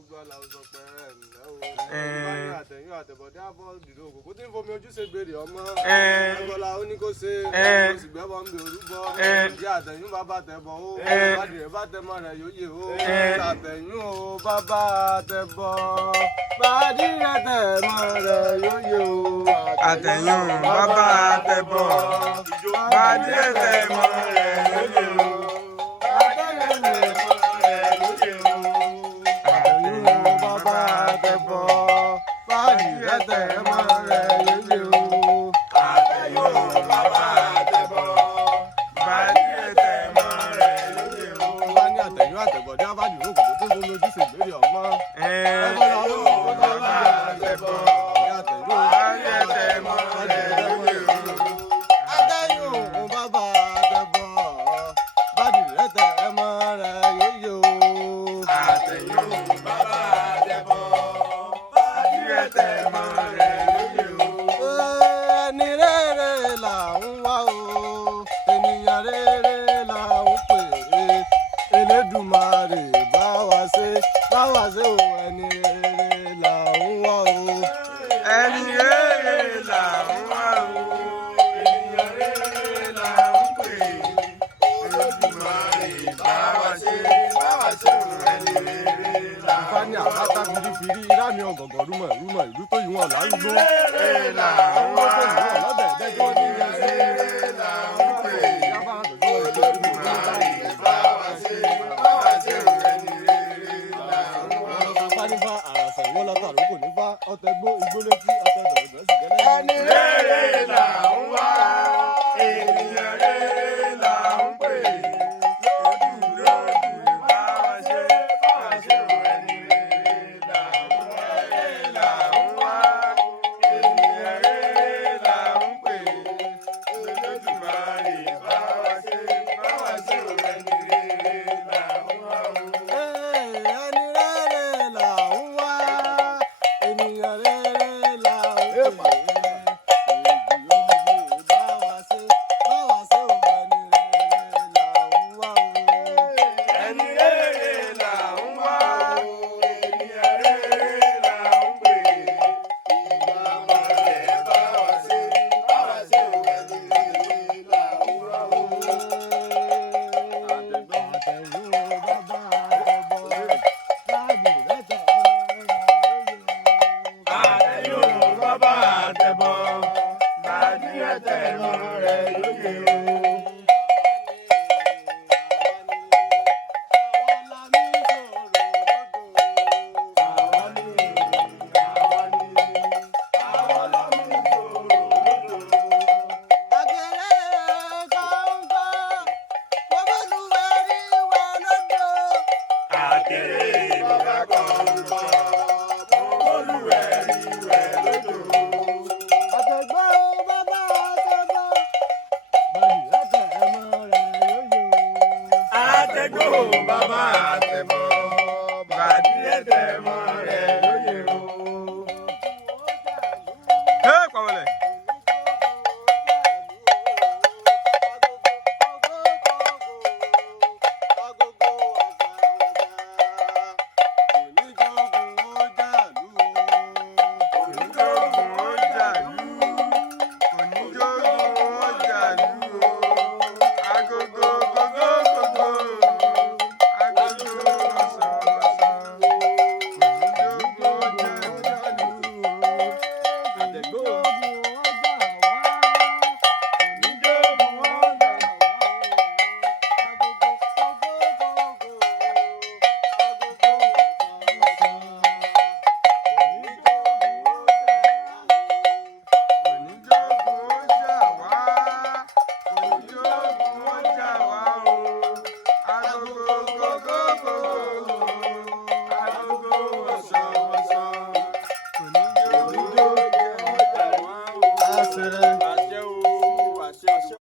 gbogbo aláwùjọ pẹ̀rẹ̀ ńlẹ́ o. Báyìí àtẹ̀yìn àtẹ̀bọ̀dé àbọ̀ dìde òkú kó tí ń fomi ojú ṣe gbèrè ọmọ. Ẹgbọ́lá ó ní kó ṣe oṣù gbẹ́bọ̀ ń bẹ orúbọ. Ìyá àtẹ̀yìn bàbá tẹ̀bọ̀ o. Bádìrẹ̀ bá tẹ̀mọ́ rẹ̀ yóò yè o. Àtẹ̀yìn o bàbá tẹ̀bọ̀. Bádìrẹ̀ tẹ̀mọ́ rẹ̀ yóò yè o. Àtẹ̀yìn o bàbá tẹ̀bọ̀. Bádìrẹ̀ tẹ̀mọ́ rẹ̀ yóò yè o. Elédùmarè bá wa ṣe o, ẹni rere là ń wá o. Ẹni rere là ń wá o. Ènìyàn rere là ń pè. Elédùmarè bá wa ṣe o, ẹni rere là ń wá o. Ìfá ní àpáta firifiri rámi ọ̀gọ̀gọ̀ rúmọ̀ ìlú tó yìí wọn lárúgbó. Rere là ń wá o. Lọ́bẹ̀ ẹ̀dẹ́jọ́ ní Rere là ń pè. Elédùmarè bá wa ṣe o, ẹni rere là ń wá o. Nípa àràsàn ìwọ́n látàrí kò ní bá ọtẹ gbó igbó létí ọtẹ bẹ̀rẹ̀ bẹ̀rẹ̀ sì gẹ́lẹ́. Ẹni rere là ń wá, ènìyàn rere là ń pè. Lódù bá wa ṣe o, ẹni rere là ń wá. Rere là ń wá, ènìyàn rere là ń pè. Olódùmarè bá wa ṣe o, ẹni rere là ń wá o. Ẹni rere là ń wá, ènìyàn rere là ń pè. Bàbá àtẹ̀bọ̀, bàdí ẹ̀tẹ̀ mọ́.